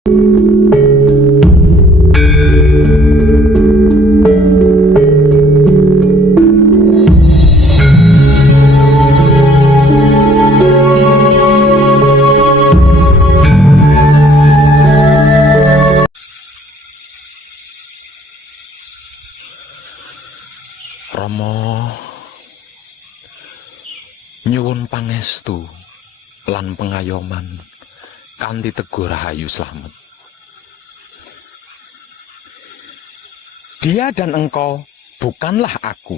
Rama nyuwun pangestu lan pengayoman kanthi teguh rahayu slamet. Dia dan engkau bukanlah aku,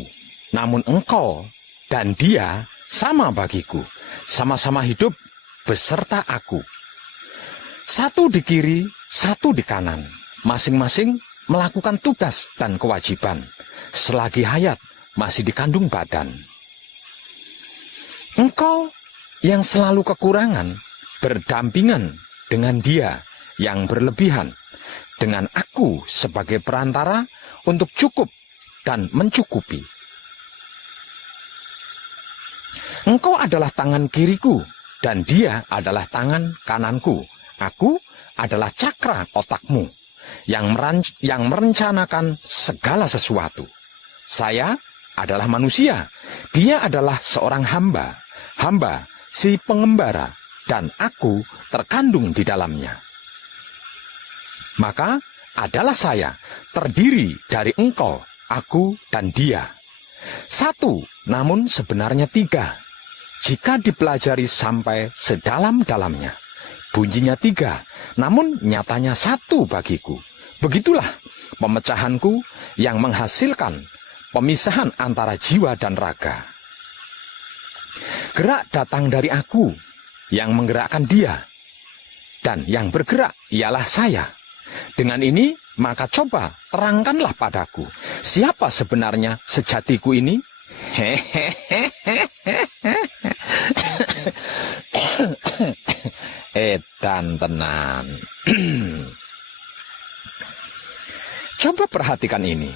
namun engkau dan dia sama bagiku, sama-sama hidup beserta aku. Satu di kiri, satu di kanan, masing-masing melakukan tugas dan kewajiban selagi hayat masih dikandung badan. Engkau yang selalu kekurangan berdampingan dengan dia yang berlebihan, dengan aku sebagai perantara untuk cukup dan mencukupi. Engkau adalah tangan kiriku dan dia adalah tangan kananku. Aku adalah cakra otakmu yang merencanakan segala sesuatu. Saya adalah manusia, dia adalah seorang hamba si pengembara, dan aku terkandung di dalamnya. Maka adalah saya terdiri dari engkau, aku, dan dia. Satu, namun sebenarnya tiga. Jika dipelajari sampai sedalam-dalamnya, bunyinya tiga, namun nyatanya satu bagiku. Begitulah pemecahanku yang menghasilkan pemisahan antara jiwa dan raga. Gerak datang dari aku yang menggerakkan dia, dan yang bergerak ialah saya. Dengan ini maka coba terangkanlah padaku, siapa sebenarnya sejatiku ini? Edan tenan. Coba perhatikan ini.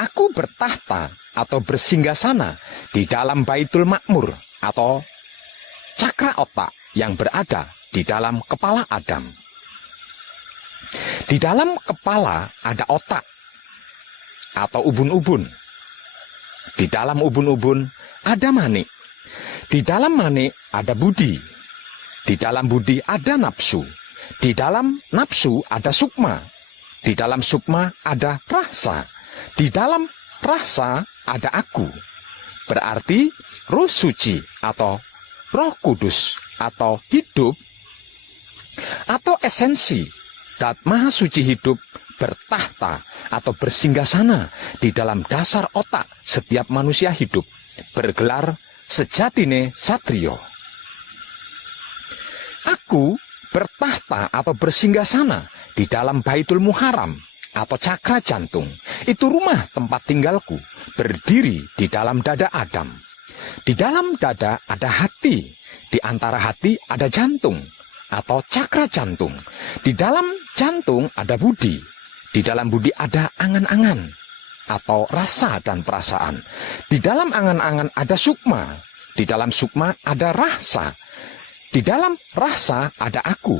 Aku bertahta atau bersinggasana di dalam Baitul Makmur atau cakra otak yang berada di dalam kepala Adam. Di dalam kepala ada otak atau ubun-ubun. Di dalam ubun-ubun ada manik. Di dalam manik ada budi. Di dalam budi ada nafsu. Di dalam nafsu ada sukma. Di dalam sukma ada rasa. Di dalam rasa ada aku. Berarti Roh Suci atau Roh Kudus atau hidup atau esensi Dat Maha Suci hidup bertahta atau bersinggasana di dalam dasar otak setiap manusia hidup, bergelar sejatine satrio. Aku bertahta atau bersinggasana di dalam Baitul Muharram atau cakra jantung. Itu rumah tempat tinggalku, berdiri di dalam dada Adam. Di dalam dada ada hati, di antara hati ada jantung atau cakra jantung. Di dalam jantung ada budi, di dalam budi ada angan-angan atau rasa dan perasaan. Di dalam angan-angan ada sukma, di dalam sukma ada rasa, di dalam rasa ada aku.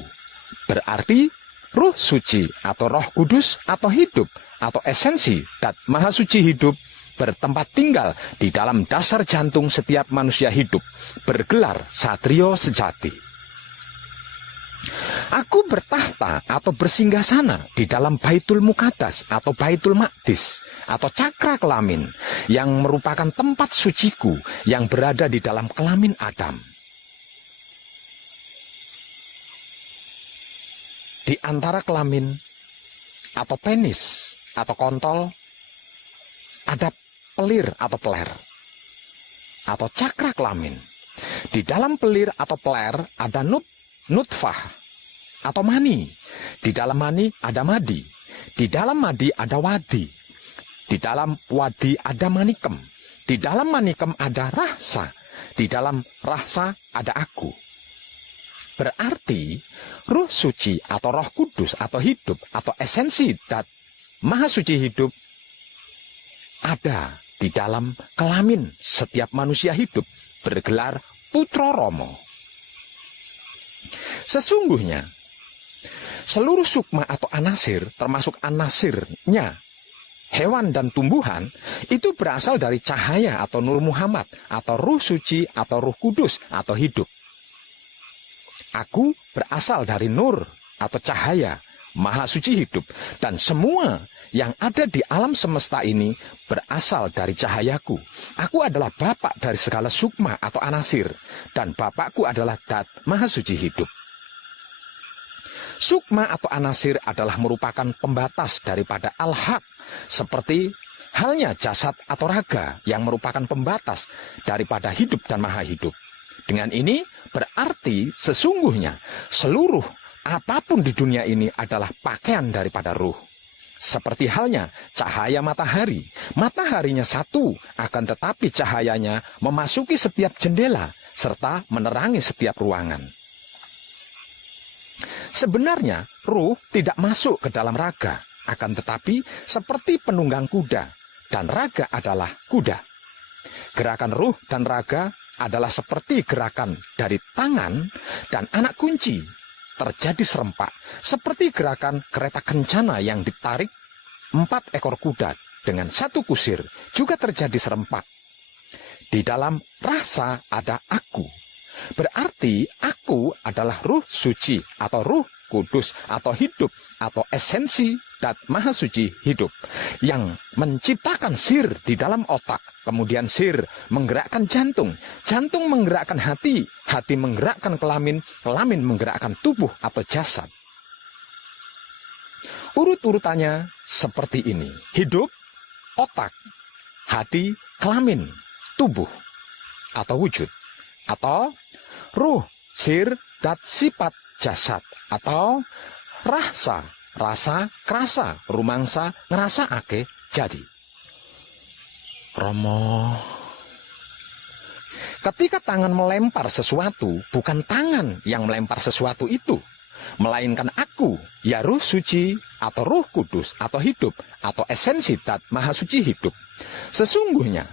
Berarti Roh Suci atau Roh Kudus atau hidup atau esensi Dat Maha Suci hidup bertempat tinggal di dalam dasar jantung setiap manusia hidup, bergelar satrio sejati. Aku bertahta atau bersinggasana di dalam Baitul Muqaddas atau Baitul Maqdis atau cakra kelamin yang merupakan tempat suciku yang berada di dalam kelamin Adam. Di antara kelamin atau penis atau kontol ada pelir atau peler atau cakra kelamin. Di dalam pelir atau peler ada nutfah atau mani. Di dalam mani ada madi. Di dalam madi ada wadi. Di dalam wadi ada manikem. Di dalam manikem ada rasa. Di dalam rasa ada aku. Berarti Roh Suci atau Roh Kudus atau hidup atau esensi Dat Maha Suci hidup ada di dalam kelamin setiap manusia hidup, bergelar Putra Rama. Sesungguhnya Seluruh sukma atau anasir, termasuk anasirnya hewan dan tumbuhan, itu berasal dari cahaya atau Nur Muhammad, atau Ruh Suci, atau Ruh Kudus, atau hidup. Aku berasal dari Nur atau cahaya, Maha Suci hidup, dan semua yang ada di alam semesta ini berasal dari cahayaku. Aku adalah bapak dari segala sukma atau anasir, dan bapakku adalah Dat, Maha Suci hidup. Sukma atau anasir adalah merupakan pembatas daripada al-haq, seperti halnya jasad atau raga yang merupakan pembatas daripada hidup dan maha hidup. Dengan ini berarti sesungguhnya seluruh apapun di dunia ini adalah pakaian daripada ruh. Seperti halnya cahaya matahari. Mataharinya satu, akan tetapi cahayanya memasuki setiap jendela serta menerangi setiap ruangan. Sebenarnya ruh tidak masuk ke dalam raga, akan tetapi seperti penunggang kuda, dan raga adalah kuda. Gerakan ruh dan raga adalah seperti gerakan dari tangan dan anak kunci, terjadi serempak, seperti gerakan kereta kencana yang ditarik 4 ekor kuda dengan 1 kusir, juga terjadi serempak. Di dalam rasa ada aku, berarti aku adalah Ruh Suci atau Ruh Kudus atau hidup atau esensi Dat Maha Suci hidup yang menciptakan sir di dalam otak. Kemudian sir menggerakkan jantung, jantung menggerakkan hati, hati menggerakkan kelamin, kelamin menggerakkan tubuh atau jasad. Urut-urutannya seperti ini: hidup, otak, hati, kelamin, tubuh atau wujud, atau ruh, sir, dat, sifat, jasad, atau rasa, rasa, kerasa, rumangsa, ngerasa ake, jadi. Romo, ketika tangan melempar sesuatu, bukan tangan yang melempar sesuatu itu, melainkan aku, ya Ruh Suci atau Ruh Kudus atau hidup atau esensi Dat Maha Suci hidup. Sesungguhnya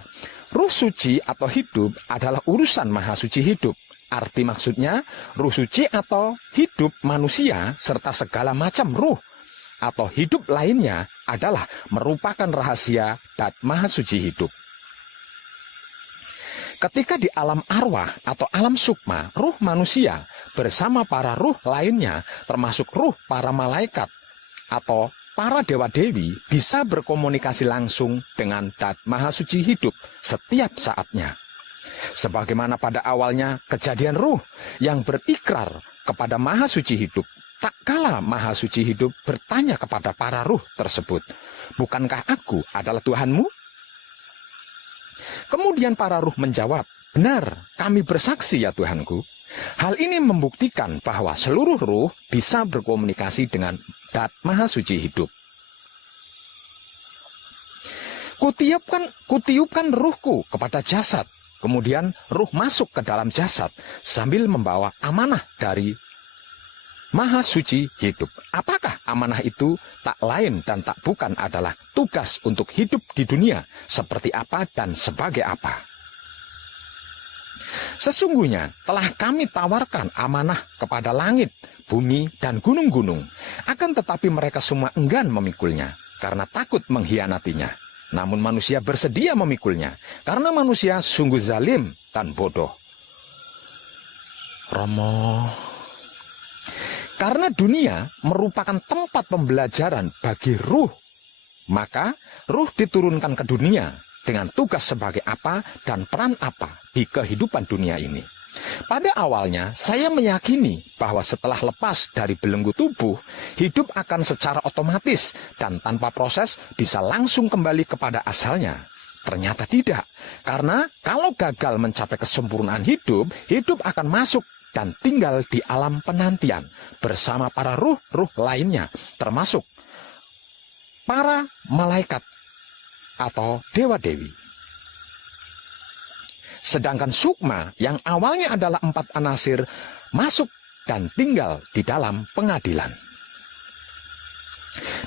Ruh Suci atau hidup adalah urusan Maha Suci hidup. Arti maksudnya Ruh Suci atau hidup manusia serta segala macam ruh atau hidup lainnya adalah merupakan rahasia Dat Maha Suci hidup. Ketika di alam arwah atau alam sukma, ruh manusia bersama para ruh lainnya, termasuk ruh para malaikat atau para dewa-dewi, bisa berkomunikasi langsung dengan Dat Maha Suci hidup setiap saatnya. Sebagaimana pada awalnya kejadian ruh yang berikrar kepada Maha Suci hidup, tak kala Maha Suci hidup bertanya kepada para ruh tersebut, "Bukankah aku adalah Tuhanmu?" Kemudian para ruh menjawab, "Benar, kami bersaksi ya Tuhanku." Hal ini membuktikan bahwa seluruh ruh bisa berkomunikasi dengan Dat Maha Suci hidup. Kutiupkan ruhku kepada jasad, kemudian ruh masuk ke dalam jasad sambil membawa amanah dari Maha Suci hidup. Apakah amanah itu? Tak lain dan tak bukan adalah tugas untuk hidup di dunia seperti apa dan sebagai apa. Sesungguhnya telah kami tawarkan amanah kepada langit, bumi, dan gunung-gunung. Akan tetapi mereka semua enggan memikulnya karena takut mengkhianatinya. Namun manusia bersedia memikulnya karena manusia sungguh zalim dan bodoh. Romo, karena dunia merupakan tempat pembelajaran bagi ruh, maka ruh diturunkan ke dunia dengan tugas sebagai apa dan peran apa di kehidupan dunia ini. Pada awalnya saya meyakini bahwa setelah lepas dari belenggu tubuh, hidup akan secara otomatis dan tanpa proses bisa langsung kembali kepada asalnya. Ternyata tidak, karena kalau gagal mencapai kesempurnaan hidup, hidup akan masuk dan tinggal di alam penantian bersama para ruh-ruh lainnya, termasuk para malaikat atau dewa-dewi. Sedangkan sukma yang awalnya adalah 4 anasir masuk dan tinggal di dalam pengadilan.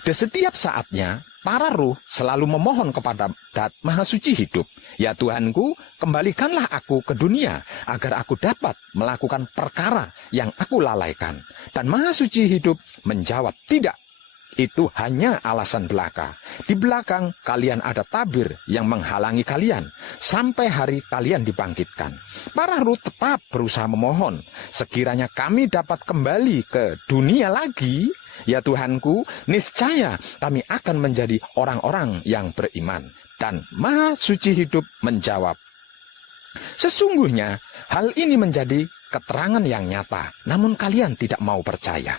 Di setiap saatnya, para ruh selalu memohon kepada Dat Maha Suci Hidup, "Ya Tuhanku, kembalikanlah aku ke dunia, agar aku dapat melakukan perkara yang aku lalaikan." Dan Maha Suci Hidup menjawab, "Tidak, itu hanya alasan belaka. Di belakang kalian ada tabir yang menghalangi kalian, sampai hari kalian dibangkitkan." Para ruh tetap berusaha memohon, "Sekiranya kami dapat kembali ke dunia lagi, ya Tuhanku, niscaya kami akan menjadi orang-orang yang beriman." Dan Maha Suci Hidup menjawab, "Sesungguhnya hal ini menjadi keterangan yang nyata, namun kalian tidak mau percaya."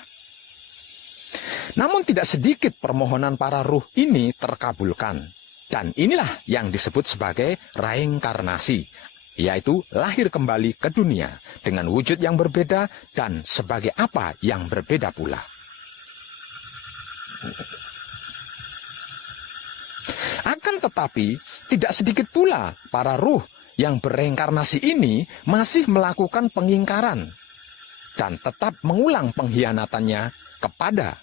Namun tidak sedikit permohonan para ruh ini terkabulkan. Dan inilah yang disebut sebagai reinkarnasi, yaitu lahir kembali ke dunia dengan wujud yang berbeda dan sebagai apa yang berbeda pula. Akan tetapi, tidak sedikit pula para ruh yang bereinkarnasi ini masih melakukan pengingkaran dan tetap mengulang pengkhianatannya kepada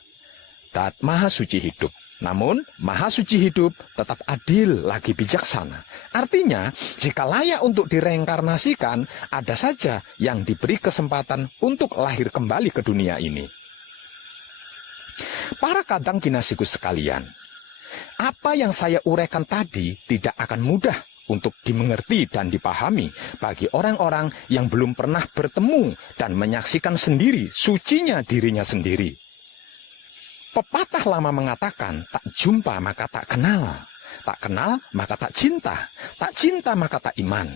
Dat Maha Suci Hidup. Namun, Maha Suci Hidup tetap adil lagi bijaksana. Artinya, jika layak untuk direinkarnasikan, ada saja yang diberi kesempatan untuk lahir kembali ke dunia ini. Para kadang kinasiku sekalian, apa yang saya uraikan tadi tidak akan mudah untuk dimengerti dan dipahami bagi orang-orang yang belum pernah bertemu dan menyaksikan sendiri sucinya dirinya sendiri. Pepatah lama mengatakan, "Tak jumpa maka tak kenal, tak kenal maka tak cinta, tak cinta maka tak iman."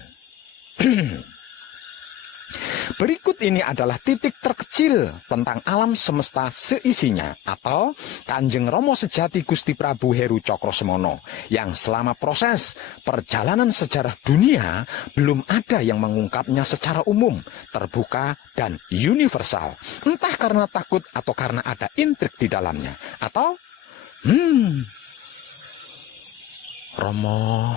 Berikut ini adalah titik terkecil tentang alam semesta seisinya, atau Kanjeng Rama Sejati Gusti Prabu Heru Cokrosemono, yang selama proses perjalanan sejarah dunia belum ada yang mengungkapnya secara umum, terbuka, dan universal. Entah karena takut atau karena ada intrik di dalamnya, atau Romo,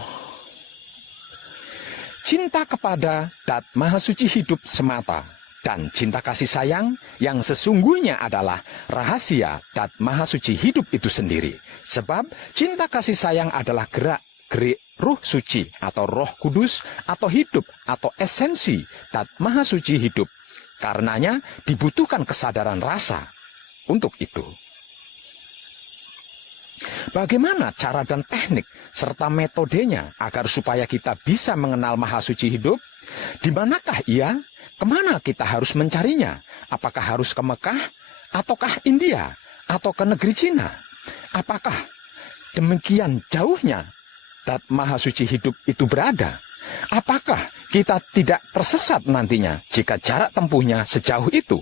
cinta kepada Dat Maha Suci Hidup semata, dan cinta kasih sayang yang sesungguhnya adalah rahasia Dat Maha Suci Hidup itu sendiri. Sebab cinta kasih sayang adalah gerak-gerik Ruh Suci atau Roh Kudus atau hidup atau esensi Dat Maha Suci Hidup. Karenanya dibutuhkan kesadaran rasa untuk itu. Bagaimana cara dan teknik serta metodenya agar supaya kita bisa mengenal Maha Suci Hidup? Di manakah ia? Kemana kita harus mencarinya? Apakah harus ke Mekah? Ataukah India? Atau ke negeri Cina? Apakah demikian jauhnya Dat Maha Suci Hidup itu berada? Apakah kita tidak tersesat nantinya jika jarak tempuhnya sejauh itu?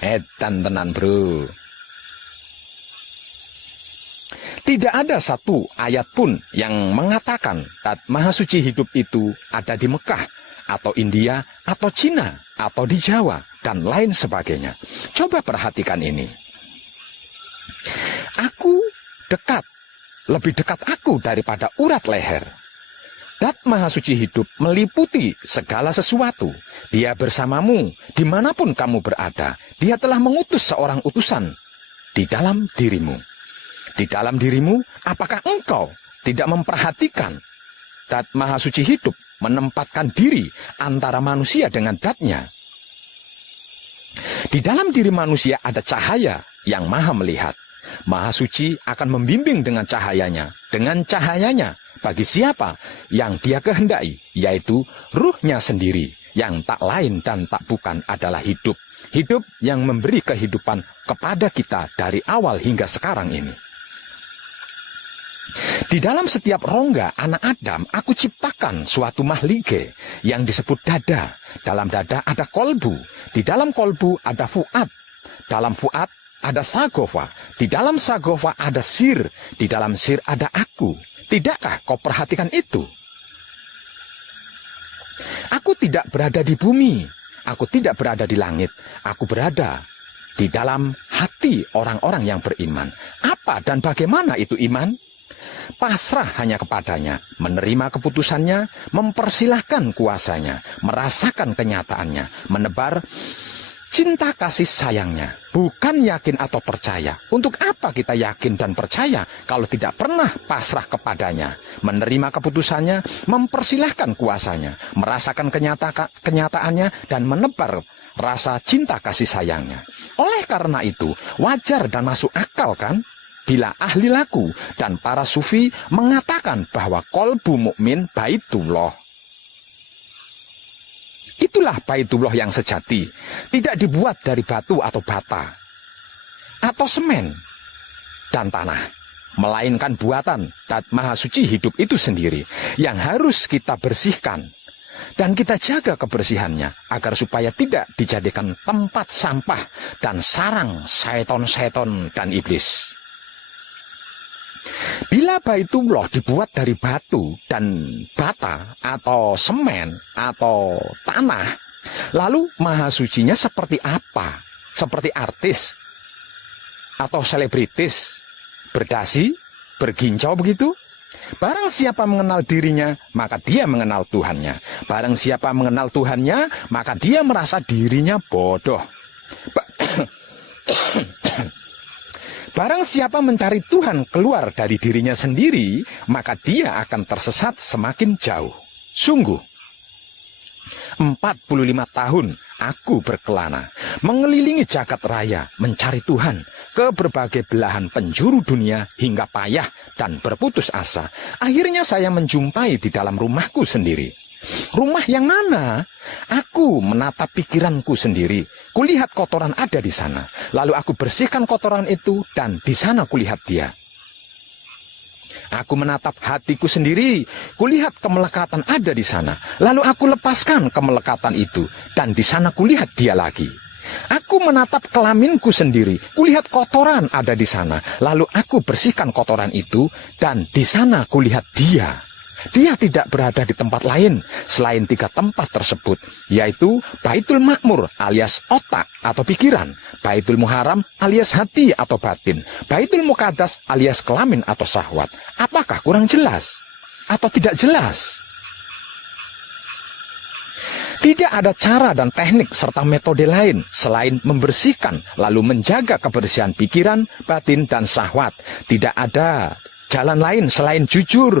Edan tenan bro. Tidak ada satu ayat pun yang mengatakan Dat Maha Suci Hidup itu ada di Mekah, atau India, atau Cina, atau di Jawa, dan lain sebagainya. Coba perhatikan ini. Aku dekat, lebih dekat aku daripada urat leher. Dat Maha Suci Hidup meliputi segala sesuatu. Dia bersamamu dimanapun kamu berada. Dia telah mengutus seorang utusan di dalam dirimu. Di dalam dirimu, apakah engkau tidak memperhatikan Dat Maha Suci Hidup menempatkan diri antara manusia dengan datnya? Di dalam diri manusia ada cahaya yang maha melihat. Maha Suci akan membimbing dengan cahayanya. Dengan cahayanya, bagi siapa yang dia kehendaki, yaitu ruhnya sendiri, yang tak lain dan tak bukan adalah hidup. Hidup yang memberi kehidupan kepada kita dari awal hingga sekarang ini. Di dalam setiap rongga anak Adam, aku ciptakan suatu mahlige yang disebut dada. Dalam dada ada kolbu. Di dalam kolbu ada fuad. Dalam fuad ada sagofa. Di dalam sagofa ada sir. Di dalam sir ada aku. Tidakkah kau perhatikan itu? Aku tidak berada di bumi. Aku tidak berada di langit. Aku berada di dalam hati orang-orang yang beriman. Apa dan bagaimana itu iman? pasrah hanya kepadanya, menerima keputusannya, mempersilahkan kuasanya, merasakan kenyataannya, menebar cinta kasih sayangnya, bukan yakin atau percaya. Untuk apa kita yakin dan percaya kalau tidak pernah pasrah kepadanya, menerima keputusannya, mempersilahkan kuasanya, merasakan kenyataannya, dan menebar rasa cinta kasih sayangnya. Oleh karena itu, wajar dan masuk akal kan bila ahli laku dan para sufi mengatakan bahwa kolbu mukmin baitullah. Itulah baitullah yang sejati, tidak dibuat dari batu atau bata, atau semen dan tanah, melainkan buatan Zat Maha Suci hidup itu sendiri, yang harus kita bersihkan, dan kita jaga kebersihannya, agar supaya tidak dijadikan tempat sampah dan sarang syaiton-syaiton dan iblis. Bila baitullah dibuat dari batu dan bata atau semen atau tanah, lalu maha sucinya seperti apa? Seperti artis atau selebritis, berdasi, bergincau begitu? Barang siapa mengenal dirinya, maka dia mengenal Tuhannya. Barang siapa mengenal Tuhannya, maka dia merasa dirinya bodoh. Barang siapa mencari Tuhan keluar dari dirinya sendiri, maka dia akan tersesat semakin jauh. Sungguh, 45 tahun aku berkelana, mengelilingi jagat raya, mencari Tuhan ke berbagai belahan penjuru dunia hingga payah dan berputus asa. Akhirnya saya menjumpai di dalam rumahku sendiri. Rumah yang mana? Aku menatap pikiranku sendiri. Kulihat kotoran ada di sana. Lalu aku bersihkan kotoran itu dan di sana kulihat dia. Aku menatap hatiku sendiri. Kulihat kemelekatan ada di sana. Lalu aku lepaskan kemelekatan itu dan di sana kulihat dia lagi. Aku menatap kelaminku sendiri. Kulihat kotoran ada di sana. Lalu aku bersihkan kotoran itu dan di sana kulihat dia. Dia tidak berada di tempat lain selain 3 tempat tersebut, yaitu Baitul Makmur alias otak atau pikiran, Baitul Muharram alias hati atau batin, Baitul Muqaddas alias kelamin atau syahwat. Apakah kurang jelas atau tidak jelas? Tidak ada cara dan teknik serta metode lain selain membersihkan lalu menjaga kebersihan pikiran, batin, dan syahwat. Tidak ada jalan lain selain jujur.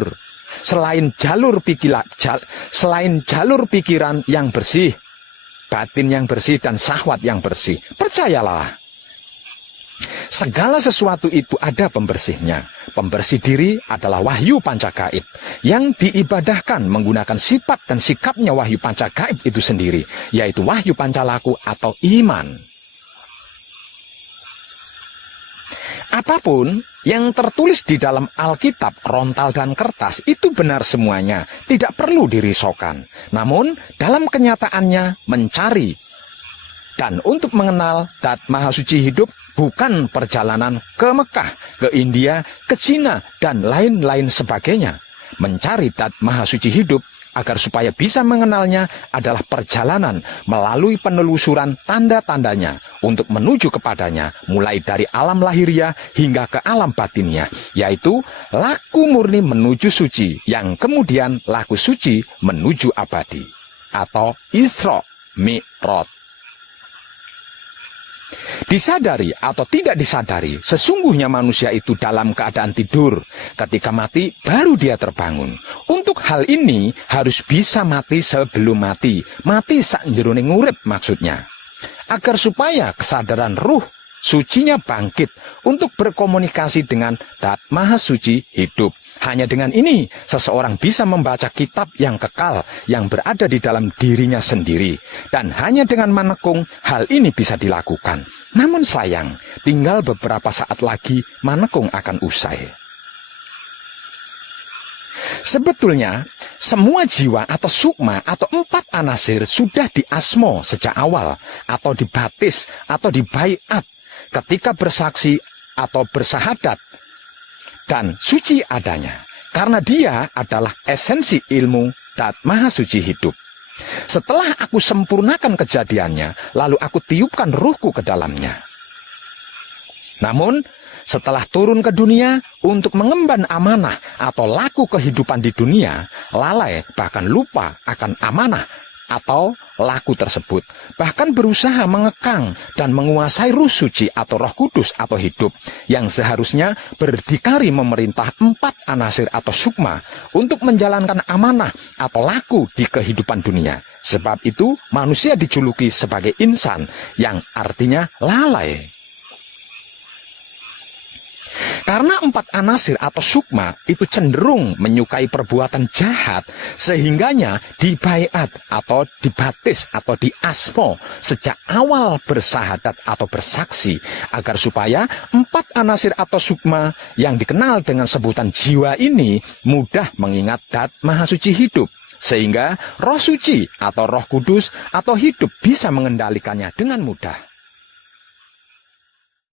Selain jalur pikiran yang bersih, batin yang bersih, dan syahwat yang bersih. Percayalah, segala sesuatu itu ada pembersihnya. Pembersih diri adalah wahyu pancagaib yang diibadahkan menggunakan sifat dan sikapnya wahyu pancagaib itu sendiri, yaitu wahyu pancalaku atau iman. Apapun yang tertulis di dalam Alkitab, rontal dan kertas itu benar semuanya, tidak perlu dirisaukan. Namun dalam kenyataannya mencari dan untuk mengenal Zat Maha Suci hidup bukan perjalanan ke Mekah, ke India, ke Cina, dan lain-lain sebagainya. Mencari Zat Maha Suci hidup agar supaya bisa mengenalnya adalah perjalanan melalui penelusuran tanda-tandanya untuk menuju kepadanya, mulai dari alam lahiriah hingga ke alam batinnya, yaitu laku murni menuju suci, yang kemudian laku suci menuju abadi, atau Isra Mi'raj. Disadari atau tidak disadari, sesungguhnya manusia itu dalam keadaan tidur. Ketika mati, baru dia terbangun. Untuk hal ini harus bisa mati sebelum mati. Mati sak njroning urip maksudnya. Agar supaya kesadaran ruh sucinya bangkit untuk berkomunikasi dengan Zat Maha Suci hidup. Hanya dengan ini, seseorang bisa membaca kitab yang kekal yang berada di dalam dirinya sendiri. Dan hanya dengan manekung, hal ini bisa dilakukan. Namun sayang, tinggal beberapa saat lagi manekung akan usai. Sebetulnya, semua jiwa atau sukma atau 4 anasir sudah diasmo sejak awal, atau dibaptis, atau dibaiat ketika bersaksi atau bersahadat, dan suci adanya, karena dia adalah esensi ilmu Zat Maha Suci hidup. Setelah aku sempurnakan kejadiannya, lalu aku tiupkan ruhku ke dalamnya. Namun, Setelah turun ke dunia untuk mengemban amanah atau laku kehidupan di dunia, lalai bahkan lupa akan amanah atau laku tersebut, bahkan berusaha mengekang dan menguasai Ruh Suci atau Roh Kudus atau hidup yang seharusnya berdikari memerintah 4 anasir atau sukma untuk menjalankan amanah atau laku di kehidupan dunia. Sebab itu manusia dijuluki sebagai insan, yang artinya lalai. Karena 4 anasir atau sukma itu cenderung menyukai perbuatan jahat, sehingganya dibaiat atau dibatis atau diasmo sejak awal bersahadat atau bersaksi, agar supaya 4 anasir atau sukma yang dikenal dengan sebutan jiwa ini mudah mengingat Dat Maha Suci hidup, sehingga Roh Suci atau Roh Kudus atau hidup bisa mengendalikannya dengan mudah.